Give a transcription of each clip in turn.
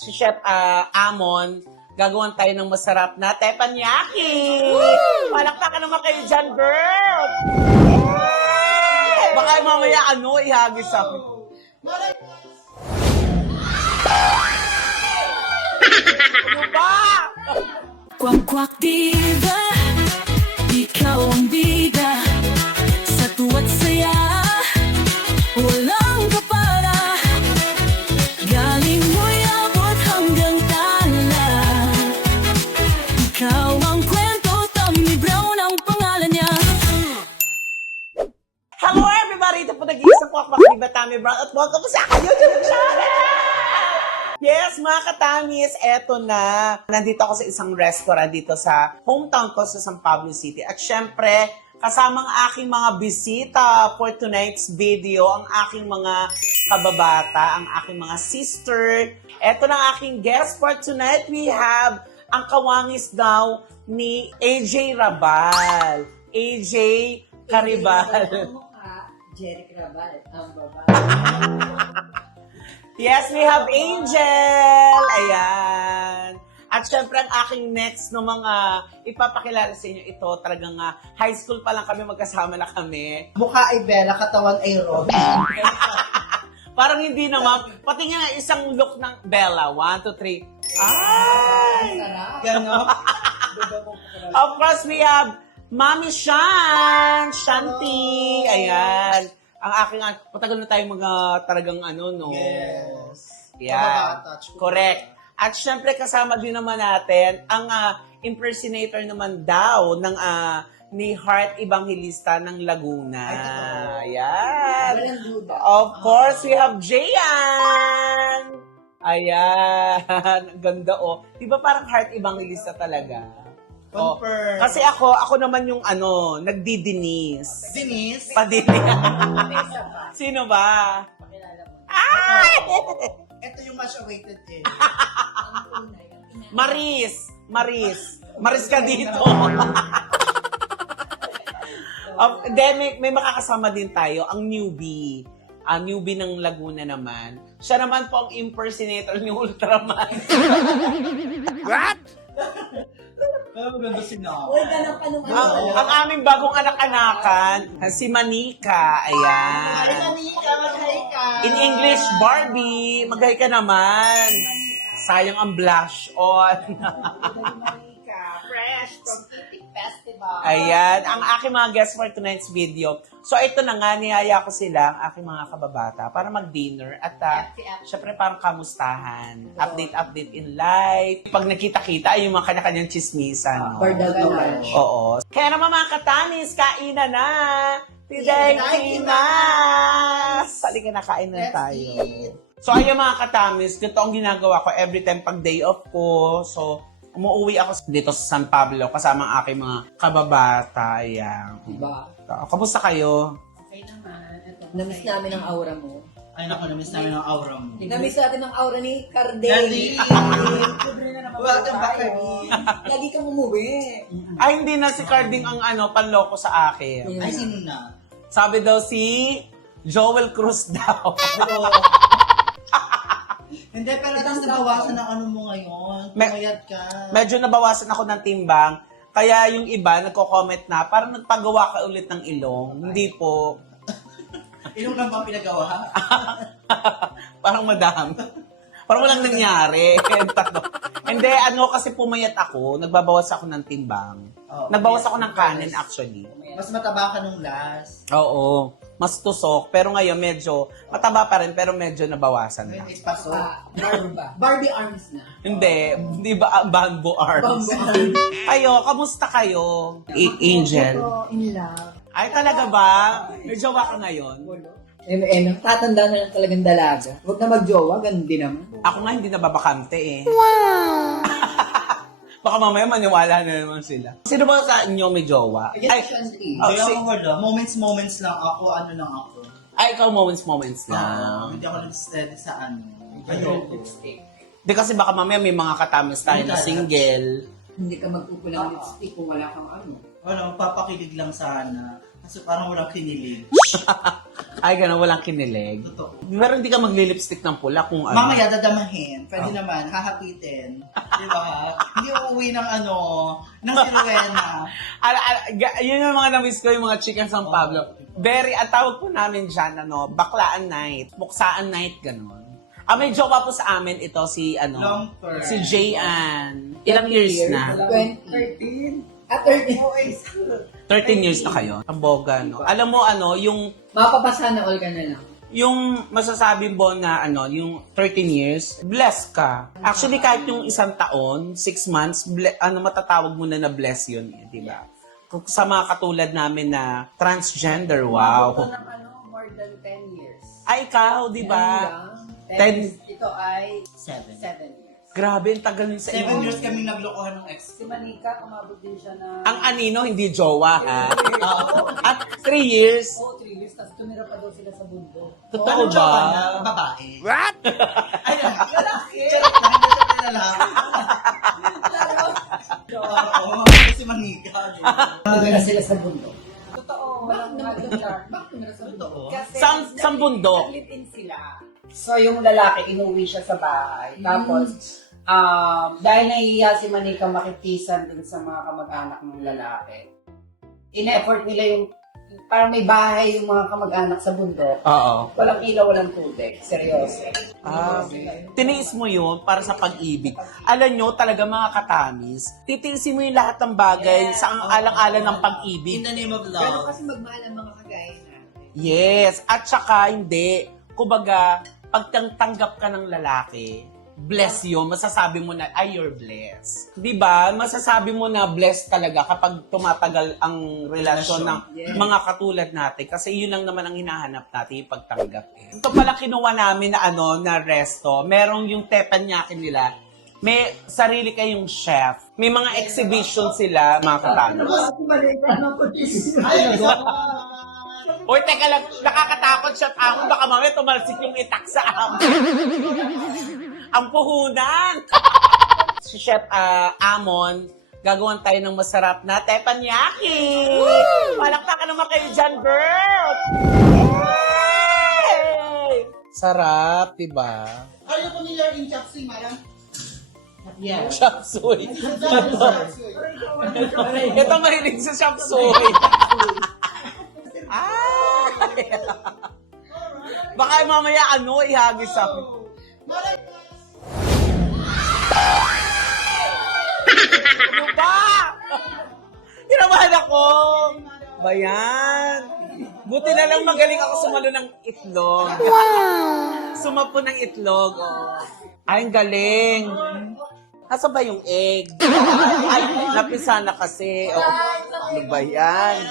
si Chef Amon, gagawan tayo ng masarap na teppanyaki! Palakpakan naman kayo dyan, girl! Yeah! Baka mamaya ihagis ako. Ano ba? Kwak-kwak diva, ikaw ang bida. Sa tuwa't saya, walang kapara. Galing mo'y abot hanggang tala. Ikaw ang kwento, Tommy Brown ang pangalan niya. Hello everybody! Ito po nag-iisang kwak-kwak diva Tammy Brown at welcome sa aking YouTube channel! Yes, mga katamis, eto na. Nandito ako sa isang restaurant dito sa hometown ko sa San Pablo City. At syempre, kasamang aking mga bisita for tonight's video, ang aking mga kababata, ang aking mga sister. Eto na ang aking guest for tonight. We have ang kawangis daw ni AJ Rabal. AJ Caribal. Jerry Carabal, ang babae. Yes, we have Angel! Ayan. At syempre, ang aking next no mga ipapakilala sa inyo ito, talagang high school pa lang kami, magkasama na kami. Mukha ay Bella, katawan ay Robby. Parang hindi naman. Pati nga isang look ng Bella. 1, 2, 3. Ay! Ganon. Of course, we have Mami Shan! Shanti! Ayan. Ang aking, matagal na tayong mga talagang no? Yes. Yeah. Kababata, Correct. At syempre, kasama din naman natin ang impersonator naman daw ng ni Heart Evangelista ng Laguna. Ayan. Walang duda. Of course, we have Jayan! Ayan. Ang ganda, oh. Di ba parang Heart Evangelista talaga? Oh. Confirm. Kasi ako naman yung nagdidinis. Denise. Padinis. Sino ba? Pakilala mo. Ay! Ito yung much awaited eh. Maris ka dito. Then may makakasama din tayo, ang newbie. Ang newbie ng Laguna naman. Siya naman po ang impersonator ni Ultraman. What? Maganda si Nao. Uy, ganun pa nung ang aming bagong anak-anakan, si Manika. Ayan. Maghay ka. In English, Barbie. Maghay ka naman. Sayang ang blush on. fresh from Titik Festival. Ayan, ang aking mga guests for tonight's video. So, ito na nga, niyaya ko sila, ang aking mga kababata, para mag-dinner at syempre parang kamustahan. Update in life. Pag nakita-kita, yung mga kanya-kanyang chismisan. No? Bardagan. Oo. Kaya naman mga katanis, kainan na! Today, Kinas! Halika na, kain na tayo. So, ayun mga katamis, ito ang ginagawa ko every time pag day off ko. So, umuwi ako dito sa San Pablo kasama ang aking mga kababata. Ayan. Diba? Kamusta kayo? Okay naman. Ito, Namiss namin ang aura mo. Ay naku, namiss namin ang aura mo. Namiss natin ang aura ni Carday. Carday! Libre na naman Welcome back, tayo. Carday. Lagi kang umuwi. Ay, hindi na si Carding ang panloko sa akin. Ay, sino na? Sabi daw si Joel Cruz daw. Hindi, pero tapos nabawasan ang ano mo ngayon. Pumayat ka. Medyo nabawasan ako ng timbang. Kaya yung iba, nagko-comment na, parang nagpagawa ka ulit ng ilong. Hindi po. Ilong lang ba pinagawa? Parang madam. Parang walang nangyari. Hindi, kasi pumayat ako. Nagbabawas ako ng timbang. Oo, Nagbawas ako ng kanin actually. Mas mataba ka nung last. Oo. Mas tusok. Pero ngayon medyo, mataba pa rin, pero medyo nabawasan na. Ngayon, ispaso. Barbie arms na. Hindi ba bamboo arms? Bamboo arms. Kayo, kamusta kayo? Angel? Ito, in love. Ay, talaga ba? May jowa ka ngayon? Tatanda na lang talagang dalaga. Huwag na magjowa, ganun din naman. Ako nga hindi nababakante eh. Wow! Baka mamaya maniwala na naman sila. Sino ba sa inyo may jowa? Ay, Kaya ako wala. Moments lang ako, ano lang ako. ikaw moments Hindi lang. ako nag-steady sa ano. Ayoko. Di kasi baka mamaya may mga katamis tayo na single. Hindi ka magpupulang lipstick kung wala kang ano. Wala, magpapakilig lang sana. Kasi parang walang kinilig. Ay, gano'n, walang kinilig. Totoo. Pero hindi ka magli-lipstick ng pula kung ano. Mamaya dadamahin. Pwede naman, hahapitin. Di ba? Hindi uuwi ng ng Sirwena. Yun yung mga na-miss ko, yung mga chicken San Pablo. Very, ang tawag po namin dyan, baklaan night, muksaan night, gano'n. May jowa po sa amin ito, Long term. si Jayan. Ilang years na? 20. At 30. 13 years na kayo. Ang boga, no? Alam mo, yung Mapapasa na all ka na lang. yung masasabi mo na yung 13 years, blessed ka. Actually, kahit yung isang taon, 6 months, matatawag mo na bless yun, di ba? Kung sa mga katulad namin na transgender, wow. Ito ng more than 10 years. Ay, ikaw, di ba? 10. Ito ay 7. 7 years. Grabe, ang tagal nun sa 7 inyo. years kami naglokohan ng ex. Si Manika, umabot din siya na... Ang anino, hindi jowa, ha? At 3 years. 3 years, tapos tumira pa daw sila sa bundok. Totoo Ano ba? jowa na? Babae. What? Ay, lalaki. Charot lang, hindi siya lalaki. Oo, si Manika. Tumira sila sa bundok. Totoo, walang nag-dark. Bakit tumira sa bundok? Kasi Sa bundok. nag-live-in sila. So, yung lalaki, inuwi siya sa bahay. Tapos, dahil nahihiya si Manika makikisan din sa mga kamag-anak ng lalaki, in-effort nila yung, parang may bahay yung mga kamag-anak sa bundok. Oo. Walang ilaw, walang tubig. Seryoso. Tiniis mo yun para sa pag-ibig. Alam nyo, talaga mga katamis, titiisin mo yung lahat ng bagay sa ang alang-alang ng In pag-ibig. the name of Pero love. kasi magmahal ang mga kagaya natin. Yes. At saka, hindi. Kumbaga, pag tanggap ka ng lalaki, bless yun, masasabi mo na, ay, you're blessed. Di ba? Masasabi mo na blessed talaga kapag tumatagal ang relasyon ng mga katulad natin. Kasi yun lang naman ang hinahanap natin, yung pagtanggap. Ito pala kinuha namin na na resto. Merong yung teppanyaki nila. May sarili kayong chef. May mga exhibition sila, mga katano. Uy, teka lang, nakakatakot siya ako. Baka mamaya tumalsik yung itak sa amin. Ang puhunan! Si Chef Amon, gagawan tayo ng masarap na teppanyaki! Palakpakan naman kayo dyan, girl! Yay! Sarap, diba? Are you familiar in Chapsi, madam? Yes. Chop suey. Ito mahilig sa chop suey. Ay! Baka mamaya ihagis ako. Ano ba? Kinabahan ako. Bayan. Buti na lang magaling ako sumalo ng itlog. Wow! Sumapo ng itlog. Oh. Ay, ang galing. Asa ba yung egg? Ay, napisa na kasi. Oh, ano ba yan?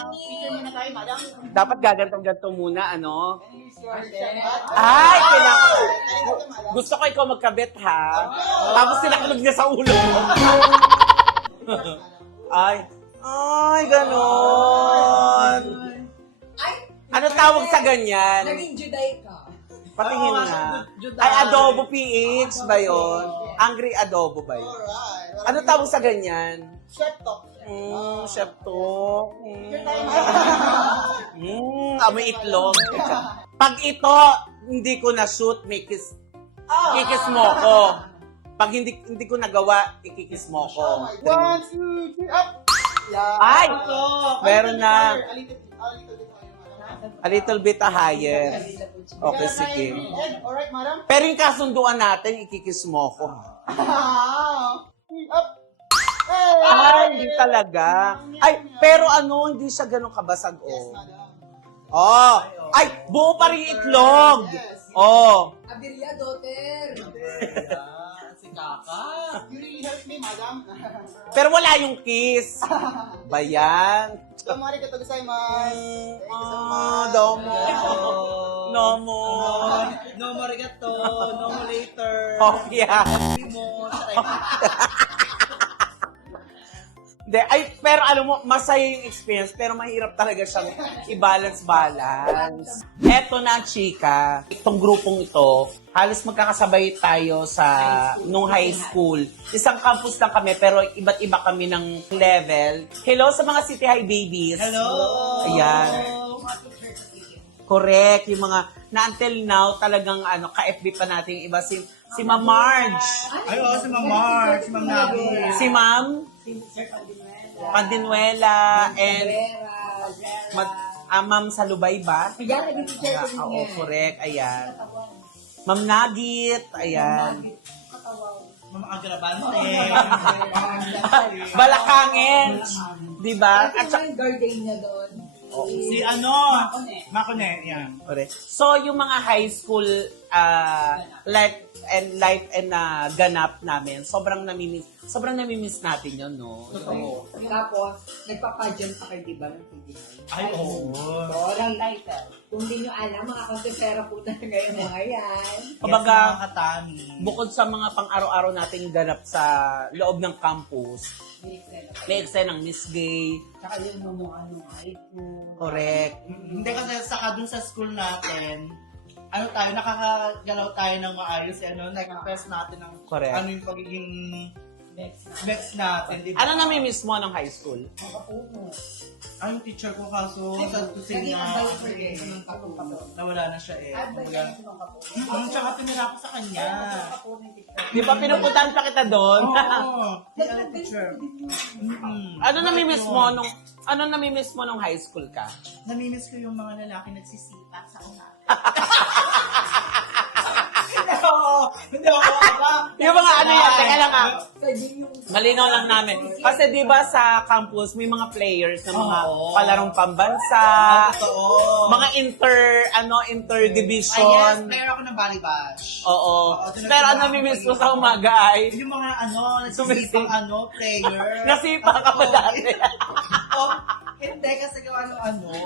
Dapat gaganto-ganto muna, Ay, gusto ko ikaw magkabit, ha? Tapos sinaklog niya sa ulo mo. Ay, ganon. Ano tawag sa ganyan? Naging Juday ka. Patingin nga. Ay, adobo PH ba yun? Angry adobo ba yun? Ano tawag sa ganyan? Chef talk. Chef talk. Amoy itlog. Pag ito, hindi ko na-shoot, kikis mo ko. Pag hindi ko nagawa, ikikis mo ko. 1, 2, 3, up! Ay! Meron na. A little bit higher. Okay, sige. Alright, madam? Pero yung kasunduan natin, ikikis mo ko. Up! Ay, hindi talaga. Ay, pero hindi siya ganun kabasag, Ay, buo pa rin itlog. Abelia, daughter. Si Kaka. You really helped me, madam. Pero wala yung kiss. Bayan. Tomari ka to gozaimasu. Domo. Nomo. No more arigato. No more later. Oh, yeah. Mo. Pero alam mo, masaya yung experience, pero mahirap talaga siyang i-balance-balance. Eto na, chika. Itong grupong ito, halos magkakasabay tayo nung high school. Isang campus lang kami, pero iba't iba kami ng level. Hello sa mga City High babies. Hello! Ayan. Correct. Yung mga, na until now, talagang ka-FB pa natin yung iba. Si Ma'am Marge. Ay, oo, si Ma'am Mark, si Ma'am Nabi. Si Ma'am Pandinuela and Ma'am Salubay ba? Ayan, nag-teacher ko Oo, niya. correct. Ayan. Ma'am Nagit. Ayan. Ma'am Agrabante. Balakangin. Diba? At saka yung gardenia doon. Si Makone, yan. Correct. So, yung mga high school life and ganap namin, sobrang namimiss natin yun, no? Totoo. Tapos, nagpa-pageant pa kayo, di ba? Ng PBI. Ay, oo. So, kung di nyo alam, mga kontesera po talaga yung mga yan. Kumbaga, Yes, mga katami. bukod sa mga pang-araw-araw nating ganap sa loob ng campus, may eksena ng Miss Gay, Tsaka yung mga high school. correct. Hindi kasi saka dun sa school natin, nakakagalaw tayo ng maayos, nag-press natin ng Correct. ano yung pagiging next natin, di ba? Ano namimiss mo ng high school? Ay, yung teacher ko kaso, sa kusina, nawala na siya eh. Tsaka pinira ko sa kanya. Di ba pinupuntahan pa kita doon? Oo, yung teacher. Ano namimiss mo nung high school ka? Namimiss ko yung mga lalaki nagsisipa sa umaga. Hindi ako aba. Yung mga ano yan, teka lang Sa gym yung... malinaw lang namin. Kasi di ba sa campus, may mga players na mga Oo. palarong pambansa, Totoo. mga interdivision. Yes, player ako ng Balibash. Oo. doon Pero ako ang namimiss ko sa umaga ay, Yung mga nagsisipang player. nasipa ka pa dati. Oh, hindi kasi gawa ng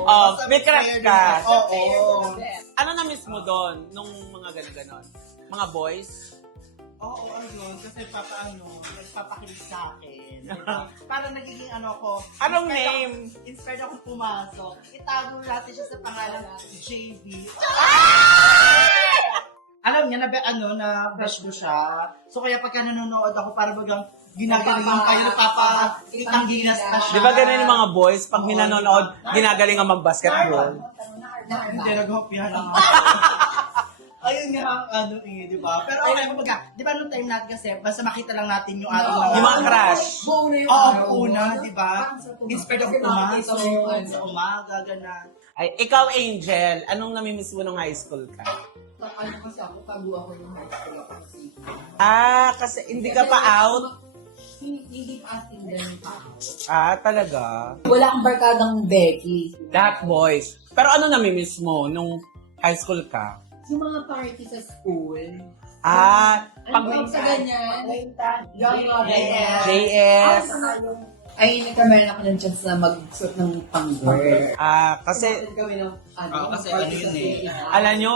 Oh, may crush ka. Oo. Ano na-miss mo doon, nung mga gano'n-gano'n? Mga boys? Oo, ayun. Kasi nagpapakilig sa akin. Diba? Parang nagiging ko. Anong name? Inspired akong pumasok. Itago natin siya sa pangalan JB. Alam niya na bash ko siya. So kaya pagka nanonood ako, para bagang ginagalingan kayo, napapakitang ginas pa siya. Di ba ganun yung mga boys, pag minanonood, ginagaling ang mag-basketball? Hindi, nag-hopihan lang ako. Ayun nga ang di ba? Pero okay, kumbaga, di ba nung time natin kasi, basta makita lang natin yung ating mga... Yung mga crush. Buo na yung Oo, araw mo. una, di ba? Inspired ako pumasok Kasi sa umaga, gano'n. Ay, ikaw, Angel, anong namimiss mo nung high school ka? ano kasi ako, tago ako yung high school ako kasi. Kasi hindi ka pa out? Hindi pa as in ganun pa ako. Talaga? Wala akong barkadang Becky. That boys. Pero ano namimiss mo nung high school ka? Yung mga party sa school. Pag Ano sa ganyan? JS. Ay, nagkameron ako ng chance na mag-suot ng pang-girl. Kasi, Gawin ng kasi party yun sa eh. school. alam nyo,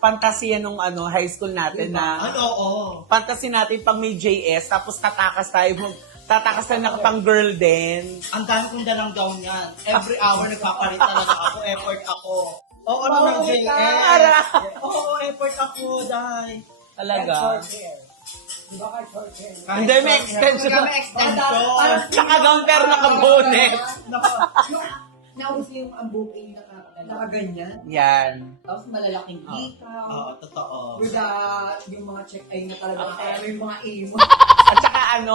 fantasiya nung high school natin na, Oo. fantasy natin pag may JS, tapos tatakas tayo, tatakas na pang girl din. Ang dami kong dalang gown yan. Every hour nagpapalit talaga ako, effort ako. Oo, ng JS. Oo, effort ako, dahil. Talaga. Hindi, may extension. May extension. Naka-gown pero naka-bonnet. Nauso yung ang booking nakaganyan. Yan. Tapos malalaking hikaw. Oo, totoo. With yung mga check-in na talaga. Yung mga imo. At saka ang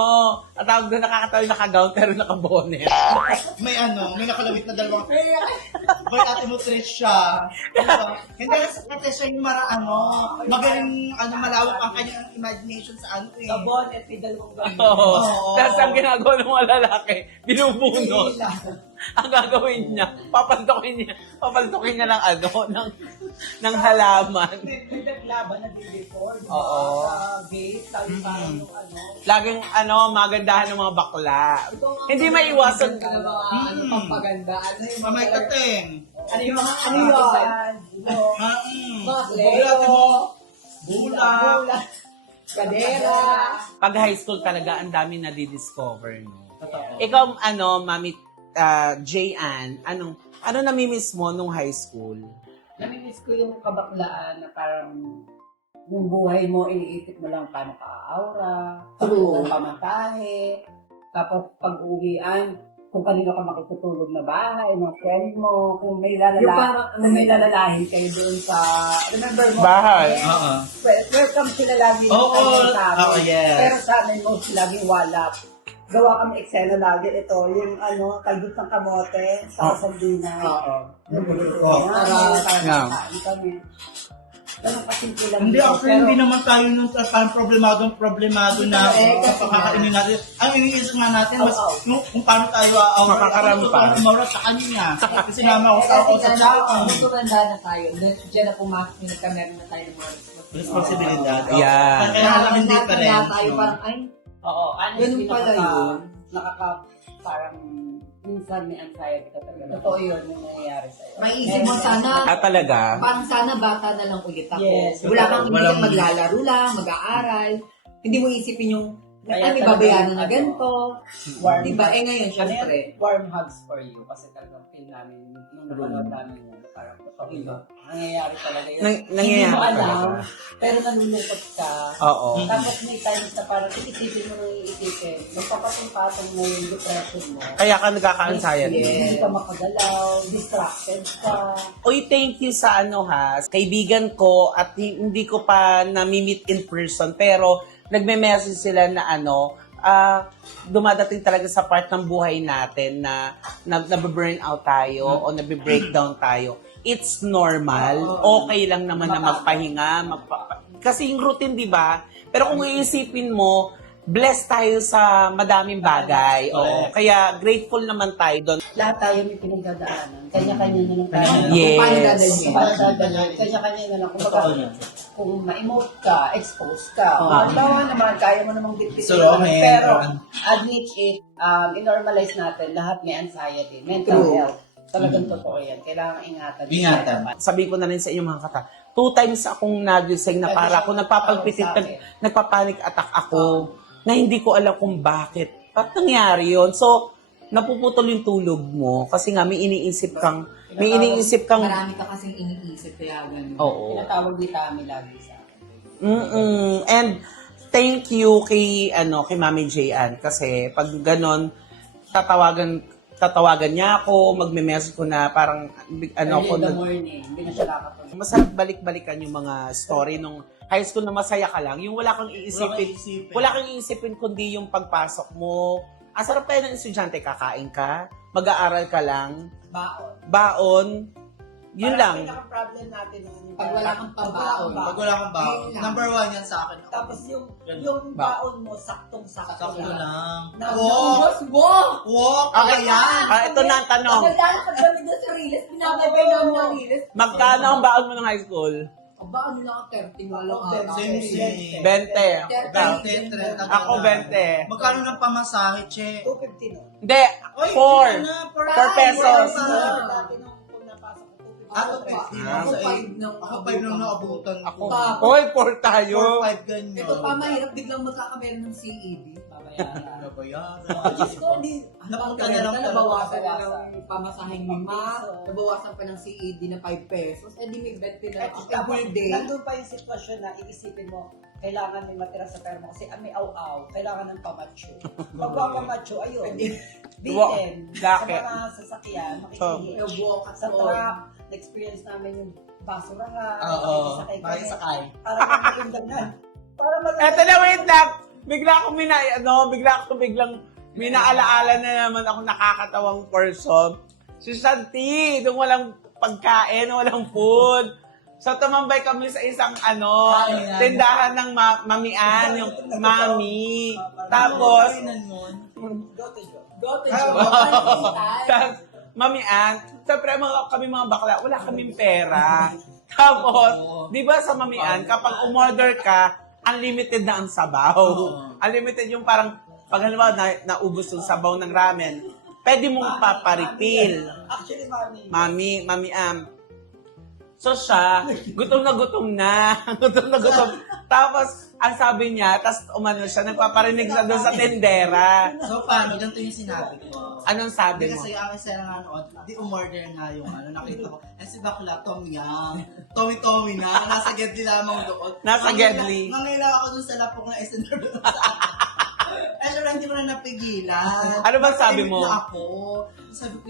tawag doon, nakakatawa yung naka-gown pero naka-bonnet. May nakalawit na dalawang. Boy, ate mo Trisha. Hindi kasi siya yung magaling, malawak ang kanyang imagination sa eh. Sa bonnet, may dalawang ganyan. Oo. Oo. Tapos ang ginagawa ng mga lalaki, binubunot. Ang gagawin niya, papaltokin niya ng ng halaman. May naglaban na billboard. Oo. Gate, sabi parang yung Laging magandahan ng mga bakla. Hindi maiwasan. Ano pampaganda? Ano yung Mamay kateng. Ano yung mga ano yun? Mga kleo. Bulak. Kadera. Pag high school talaga, ang dami na di-discover, no? Totoo. Ikaw, Mami J.Ann, ano namimiss mo nung high school? Namimiss ko yung kabaklaan na parang yung buhay mo, iniisip mo lang paano ka aura, True. paano pamatahe, tapos pag-uwian, kung kanino ka makikutulog na bahay, mga friend mo, kung may lalalahin kayo doon sa, remember mo? Bahay. Oo. Welcome sila lagi Oo, sa amin. oo, yes. Pero sa amin, most laging walap. Gawa kami eksena lagi. Ito, yung kaldot ng kamote sa sardinas. Oo. Yeah. Kami. Ganun kasimple lang. Hindi, yun. actually, hindi naman tayo nung parang problemado na kasi kapakakainin natin. Ang iniisip nga natin, mas kung paano tayo Makakarampa. umawra sa kanya. Kasi sinama ako sa tsaka. Nung tumanda na tayo, diyan na pumasok yung nagkameron na tayo ng mga Responsibilidad. Yeah. Kaya lang hindi pa rin. tayo parang, ay, Oo, honestly, Ganun pala yun. parang minsan may anxiety ka talaga. Totoo yun yung nangyayari sa'yo. maisip mo sana, Talaga? parang sana bata na lang ulit ako. Yes. Wala kang Walang- inisip, maglalaro lang, mag-aaral. Hindi mo isipin yung, Kaya may talaga babayaran yung na ganito. warm Diba? Eh ngayon, syempre. warm hugs for you kasi talagang feel namin nung napanood namin yun, parang totoo yun. Nangyayari talaga yun. Nangyayari Hindi mo alam, talaga. pero nalulungkot ka. Oo. Tapos may times na parang iisipin mo nang iisipin, magpapatong-patong mo yung depression mo. Kaya ka nagkaka-anxiety. Hindi ka makagalaw, distracted ka. Uy, thank you sa kaibigan ko at hindi ko pa nami-meet in person pero nagme-message sila na dumadating talaga sa part ng buhay natin na nabe-burn out tayo o nabe-breakdown tayo. It's normal. Okay lang naman na magpahinga. Kasi yung routine, di ba? Pero kung iisipin mo, blessed tayo sa madaming bagay. Oo. Kaya grateful naman tayo doon. Lahat tayo may pinagdadaanan. Kanya-kanya na lang tayo. Yes. Paano dadalhin? Kanya-kanya na lang. Kung ma-emote ka, expose ka. Oo. Halimbawa naman, kaya mo namang bitbitin. So, Pero, admit it, i-normalize natin, lahat may anxiety, mental True. health. Talagang totoo yan. Kailangan ingatan. Ingatan. Sabi ko na rin sa inyo mga kata, 2 times akong nagising na para ako nagpapalpitit, nagpapanic attack ako, na hindi ko alam kung bakit. Ba't nangyari yun? So, napuputol yung tulog mo kasi nga may iniisip kang, Marami ka kasing iniisip, kaya ganun. oo. Tinatawag ni Tami lagi sa akin. And thank you kay Mami J.Ann kasi pag ganon tatawagan niya ako, magme-message ko na parang Early in the morning, hindi na siya nakatulog. masarap balik-balikan yung mga story nung high school na masaya ka lang, yung wala kang iisipin kundi yung pagpasok mo. Ang sarap tayo ng estudyante, kakain ka, mag-aaral ka lang, baon, yun lang. Pinaka-problem natin yung Pag wala kang pabaon. Pag wala kang baon. Yun lang. Number 1 yan sa akin. Tapos yung Baon baon mo, saktong-sakto Sakto lang. Boss, walk! Walk! Okay, Ayan! ito na ang tanong. Naglalakad kami doon sa Riles, pinapagay namin ng Riles. Magkano ang baon mo ng high school? Aba, ano lang ang 30, walang ata. Same. 20. Ako 20. Magkano ng pamasahe, che? 250 no? Hindi, 4. 4 pesos. Dati nung napasok ko, 250. Ako 50. Ako 5 nang Ako 5 nang naabutan ko. Ako, all 4 tayo. 4-5 ganyan. Ito pa, mahirap biglang magkakameron ng CED. Babayaran. Ano ba yan? Diyos ko, hindi. Napunta Napunta na lang nabawasan na talaga. ng pamasahing 5, nabawasan pa ng CED na 5 pesos, eh di may bet ka na Tapos every day. nandun pa yung sitwasyon na iisipin mo, kailangan may matira sa pera mo kasi may aw-aw, kailangan ng pamacho. Magpapamacho, ayun. Bitin. Sa Laki. mga sasakyan, makikihit. Walk at Sa all. truck, na-experience namin yung basurahan. Oo. makikisakay kami. Makisakay. Para magandang Para Eto na, wait lang. Bigla akong biglang may naalaala na naman ako nakakatawang person. Si Santi, nung walang pagkain, walang food. So, tumambay kami sa isang tindahan ng mamian, yung mami. Tapos, Go to Joe. tapos, mamian, siyempre kami mga bakla, wala kaming pera. Tapos, di ba sa mamian, kapag umorder ka, unlimited na ang sabaw. Unlimited yung parang, pag halimbawa naubos yung sabaw ng ramen, pwede mong paparipil. Actually, mami. Mami. So siya, gutom na gutom. Tapos, ang sabi niya, tas umano siya, nagpaparinig siya doon sa tendera. So, paano? Ganito yung sinabi ko. Anong sabi Hindi mo? kasi ang isa na noon, di umorder na yung nakita ko. Eh si bakla, Tom Yum. Tommy na. Nasa Gedli lamang doon. Nasa Gedli. Mangila ako dun sa lapok na SNR doon sa akin. Eh, syempre, hindi ko na napigilan. Ano ba sabi mo? Na ako. Sabi ko,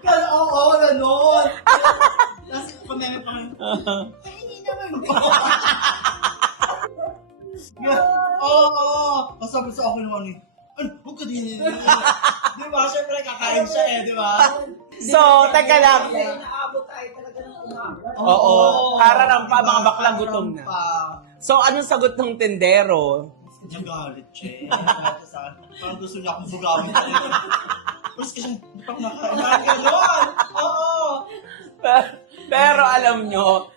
Kala, oo, gano'n. Kasi pameme pa ngayon, ay, hindi naman po. Oo. Masabi sa akin naman eh, huwag ka din. Di ba? Siyempre, kakain siya di ba? So, teka lang. Naabot tayo talaga ng umaga. Oo. Kararam pa, mga baklang gutom na. Pa. So, anong sagot ng tendero? Nagalit siya. Parang gusto niya akong bugawin. Tapos kasi, di pa nakain. Gano'n. Oo. Pero alam nyo,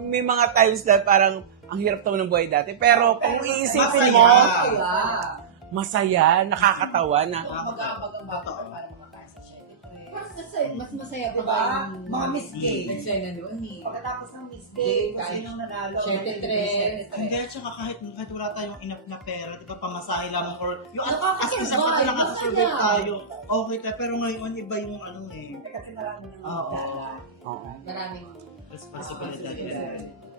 may mga times na parang ang hirap naman ng buhay dati. Pero kung iisipin mo, masaya, nakakatawa na. Mag-aabag ang bata para makakain sa siya. Mas masaya pa Diba? ba yung Mga Miss Gay. Nagsaya na noon eh. Pagkatapos ng Miss Day, kung Kahit- sinong nanalo. Siyempre, tres. Hindi, at saka kahit wala tayong enough na pera, di ba, pamasahe lamang or yung Nakakasurvive, as isa pa nakakasurvive masaya. tayo. Okay tayo, pero ngayon iba yung ano eh. Kasi marami nang Oo. Oo. Maraming Responsibilidad.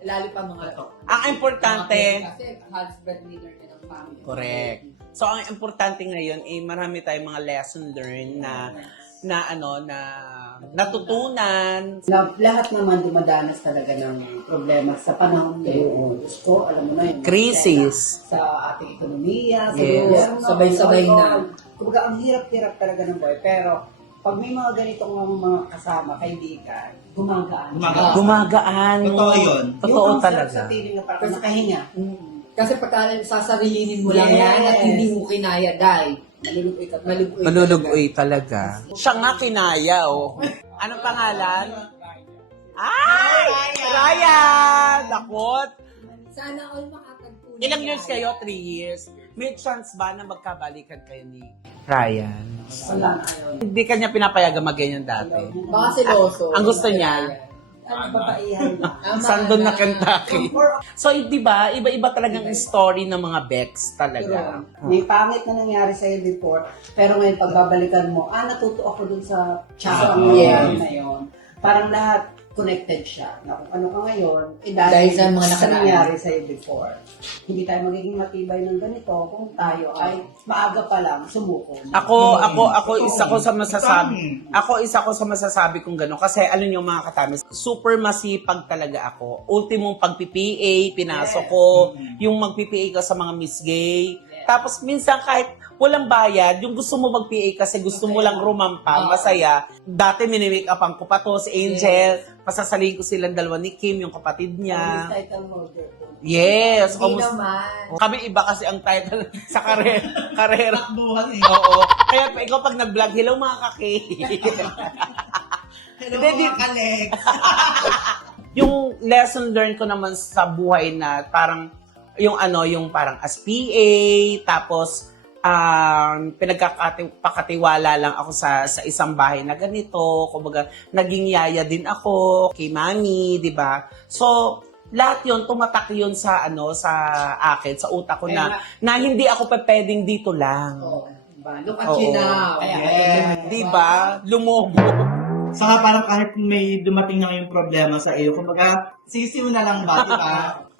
lalo pa mga Ang importante, kasi husband leader din ng family. correct. So, ang importante ngayon, marami tayong mga lesson learned na natutunan. Na lahat naman dumadanas talaga ng problema sa panahon ngayon. Diyos ko, alam mo na yun. Crisis. Sa ating ekonomiya, sa Yes. gobyerno. Sabay-sabay na. Kumbaga, ang hirap-hirap talaga ng buhay. Pero, pag may mga ganitong mga kasama, kaibigan, gumagaan. Gumagaan. Totoo yun. Totoo Yung talaga. sa feeling na parang nakahinga. Kasi pagka sasarilinin mo lang Yes. yan at hindi mo kinaya dahil malulugoy Malulugoy talaga. Siya nga kinaya, oh. Anong pangalan? Ay! Ryan! Dakot! Sana all makatagpunan. Ilang years kayo? 3 years. May chance ba na magkabalikan kayo ni Ryan? Wala na yun. Hindi kanya pinapayagan mag-ganyan dati. Baka siloso. Ang gusto niya, Ano babaihan na. Sandon na Kentucky. So, di ba, iba-iba talagang story ng mga Bex talaga. May pangit na nangyari sa'yo before, pero ngayon pagbabalikan mo, natuto ako dun sa tsaka Yeah. na yun. Parang lahat connected siya. Na kung ano ka ngayon, Dahil sa mga nakaraan. nangyari sa'yo before. Hindi tayo magiging matibay ng ganito kung tayo ay maaga pa lang sumuko. Ako isa ko sa masasabi. Ako isa ko sa masasabi kong gano'n. Kasi alam niyo mga katamis, super masipag talaga ako. Ultimong pag-PPA, pinasok ko. Yung mag-PPA ka sa mga Miss Gay. Tapos minsan kahit walang bayad, yung gusto mo mag-PA kasi gusto mo lang rumampa, masaya. Dati minimake upan ko pa to, si Angel. Pasasaling ko silang dalawa ni Kim, yung kapatid niya. Title holder po. Yes. Hindi naman. Kami iba kasi ang title sa karera. Takbuhan eh. Oo. Kaya ikaw pag nag-vlog, hello mga kaki. Hello Hindi, mga kaleg. Yung lesson learned ko naman sa buhay na parang, yung parang as PA, tapos, pinagpakatiwala lang ako sa isang bahay na ganito. Kumbaga, naging yaya din ako kay mami, di ba? So, lahat yon tumatak yun sa akin, sa utak ko na hindi ako pwedeng dito lang. Diba? Look at you now. Di ba? Lumobo. Saka parang kahit may dumating na ngayong problema sa iyo, kumbaga, sisiw na lang ba, di ba?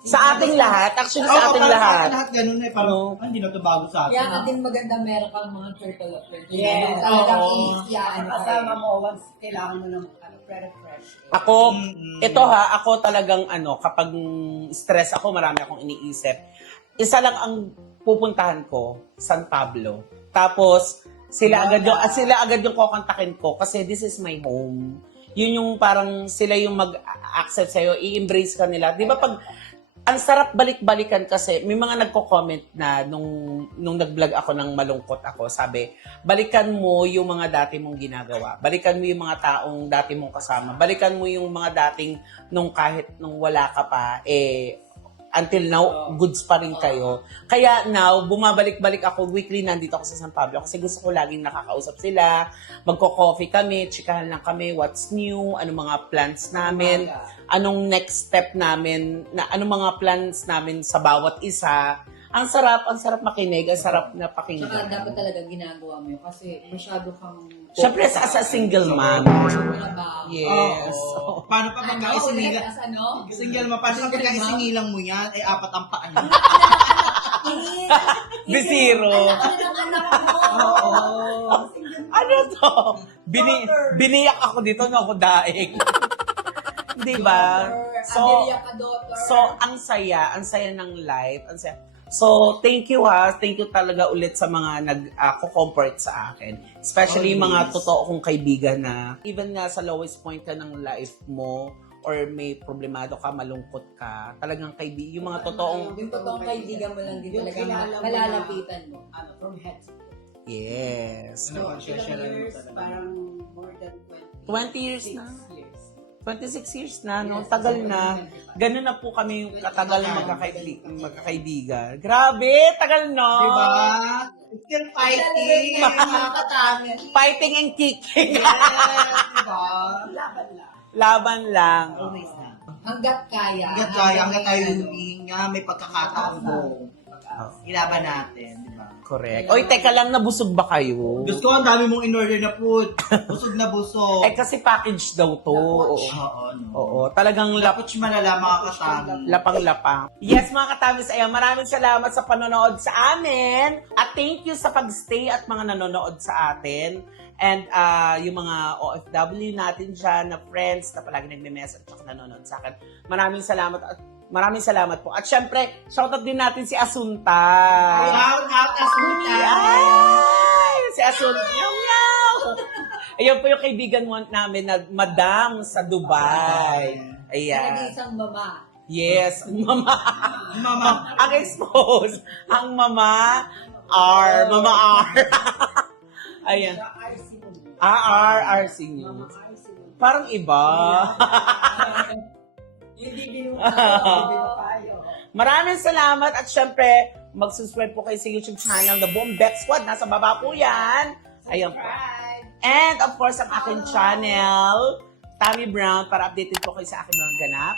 Sa ating lahat, actually sa ating parang lahat. Sa ating lahat ganun eh, parang, hindi na ito bago sa atin. Kaya nga din maganda meron kang mga turtle of turtle. Yes. Talagang Oo. iisiyaan ka. Kasama mo, once kailangan mo ng fresh. Ako, ako talagang kapag stress ako, marami akong iniisip. Isa lang ang pupuntahan ko, San Pablo. Tapos, sila agad yung kokontakin ko kasi this is my home. Yun yung parang sila yung mag-accept sa'yo, i-embrace ka nila. Di ba pag ang sarap balik-balikan kasi may mga nagko-comment na nung nag-vlog ako ng malungkot ako, sabi, balikan mo yung mga dati mong ginagawa. Balikan mo yung mga taong dati mong kasama. Balikan mo yung mga dating kahit nung wala ka pa, until now, goods pa rin kayo. Kaya now, bumabalik-balik ako, weekly nandito ako sa San Pablo kasi gusto ko laging nakakausap sila, magko-coffee kami, chikahan lang kami, what's new, anong mga plans namin, anong next step namin, anong mga plans namin sa bawat isa. Ang sarap makinig, ang sarap na Tsaka pakinggan. dapat talaga ginagawa mo yun kasi masyado kang... Siyempre, as a single mom. Trabaho. Yes. Oo. Paano pa Ano? magkaisingilan? Ulit as ano? Single mo, paano pag pagkaisingilang mo yan, ay apat ang paa niya. Di zero. Ano ng anak mo? Oo. Ano to? Biniyak ako dito na ako daing. Di ba? Amelia ka, daughter. So, ang saya ng life, ang saya. So, thank you ha. Thank you talaga ulit sa mga nag-comfort sa akin. Especially yung mga totoo kong kaibigan na even na sa lowest point ka ng life mo or may problemado ka, malungkot ka, talagang kaibigan, yung mga totoong, Yung totoong kaibigan mo lang din Yung talaga kilala mo malalapitan mo. From head to toe. yes. Ano, share Ilang lang years, talaga. parang more than 20 years na. years. 26 years na, no? Tagal na. Ganun na po kami yung katagal na magkakaibigan. Grabe, tagal no? Diba? Still fighting, mga katamis. Fighting and kicking. Yes, diba? Laban lang. Hanggat kaya. Hanggat tayo hindi nga may pagkakataon mo. Ilaban natin, diba? Correct. Oy, teka lang, nabusog ba kayo? Diyos ko, ang dami mong in-order na food. Busog na busog. Eh, kasi package daw to. Oo. no. Oo. Talagang Lapuch malala, mga kasama. lapang-lapang. Yes, mga katamis, ayan, maraming salamat sa panonood sa amin. At thank you sa pagstay at mga nanonood sa atin. And yung mga OFW natin dyan, na friends, na palagi nagme-message at nanonood sa akin. Maraming salamat po. At syempre, shoutout din natin si Asunta. Shout out, Asunta! Ay! Si Asunta. Yaw! Ayan po yung kaibigan namin na madam sa Dubai. Talaga Ayan. isang mama. Yes, ang mama. Mama. Ang expose. Ang mama R. Mama R. Ayan. RC News. Parang iba. Hindi binuha Maraming salamat at syempre, mag-subscribe po kayo sa YouTube channel na Boom Bet Squad. Nasa baba po yan. Ayan po. And of course, ang aking channel, Tammy Brown, para updated po kayo sa aking mga ganap.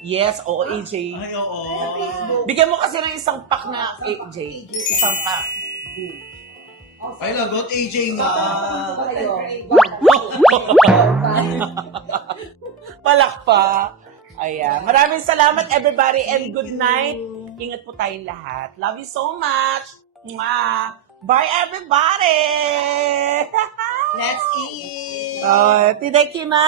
Yes, oo, AJ. Ay, oo. Bigyan mo kasi ng isang pack na AJ. Isang pack. Ay, lagot, AJ nga. Palakpa. Ayan. Maraming salamat everybody and good night. Ingat po tayong lahat. Love you so much. Mwah. Bye everybody. Let's eat! Oh, tidakimasu.